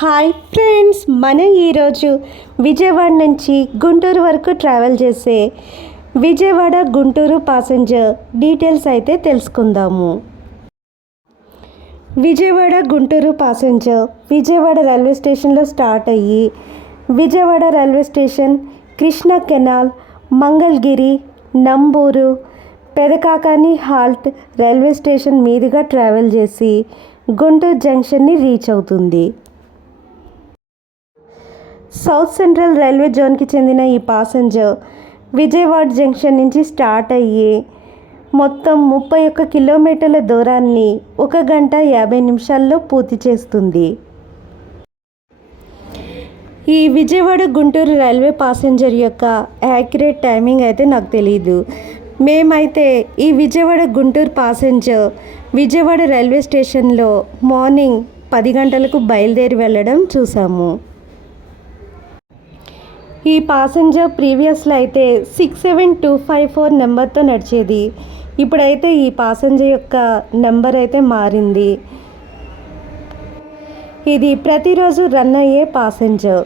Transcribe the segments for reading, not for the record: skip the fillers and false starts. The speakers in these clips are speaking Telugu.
హాయ్ ఫ్రెండ్స్, మనం ఈరోజు విజయవాడ నుంచి గుంటూరు వరకు ట్రావెల్ చేసే విజయవాడ గుంటూరు ప్యాసింజర్ డీటెయిల్స్ అయితే తెలుసుకుందాము. విజయవాడ గుంటూరు ప్యాసింజర్ విజయవాడ రైల్వే స్టేషన్లో స్టార్ట్ అయ్యి Vijayawada railway station, Krishna canal, Mangalagiri, Namburu, Pedakakani halt railway station మీదుగా ట్రావెల్ చేసి గుంటూరు జంక్షన్ని రీచ్ అవుతుంది. సౌత్ సెంట్రల్ రైల్వే జోన్కి చెందిన ఈ ప్యాసింజర్ విజయవాడ జంక్షన్ నుంచి స్టార్ట్ అయ్యి మొత్తం 31 కిలోమీటర్ల దూరాన్ని 1 గంట 50 నిమిషాల్లో పూర్తి చేస్తుంది. ఈ విజయవాడ గుంటూరు రైల్వే ప్యాసింజర్ యొక్క యాక్యురేట్ టైమింగ్ అయితే నాకు తెలియదు. మేమైతే ఈ విజయవాడ గుంటూరు ప్యాసింజర్ విజయవాడ రైల్వే స్టేషన్లో మార్నింగ్ 10 గంటలకు బయలుదేరి వెళ్ళడం చూసాము. ఈ ప్యాసింజర్ ప్రీవియస్లో అయితే 67254 నెంబర్తో నడిచేది. ఇప్పుడైతే ఈ ప్యాసింజర్ యొక్క నెంబర్ అయితే మారింది. ఇది ప్రతిరోజు రన్ అయ్యే ప్యాసింజర్.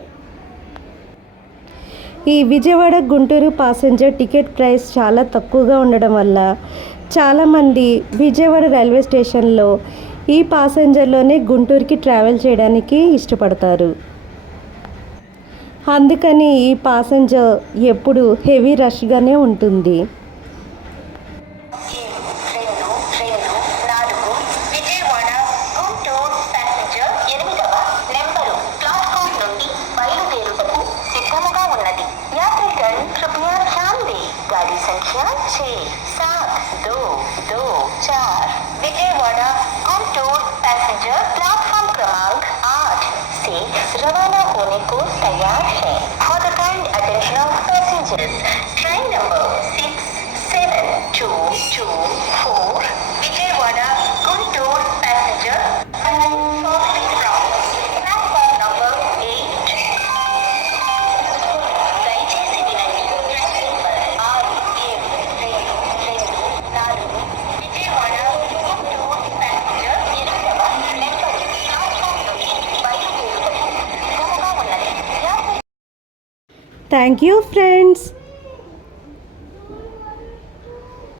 ఈ Vijayawada Guntur passenger ticket price చాలా తక్కువగా ఉండడం వల్ల చాలామంది విజయవాడ రైల్వే స్టేషన్లో ఈ ప్యాసింజర్లోనే గుంటూరుకి ట్రావెల్ చేయడానికి ఇష్టపడతారు. అందుకని ఈ ప్యాసింజర్ ఎప్పుడు హెవీ రష్గానే ఉంటుంది. विजयवाड़ा गुंटूर पैसेंजर प्लेटफॉर्म क्रमांक 8 से रवाना होने को तैयार है. For the kind attention of passengers, train number 67224 Vijayawada Guntur passenger from platform number 8. దయచేసి వినండి. Train number 67224 Vijayawada Guntur passenger 8వ నెంబర్ ప్లాట్ఫామ్ నుండి బయలుదేరుటకు సిద్ధముగా ఉన్నది. Thank you friends.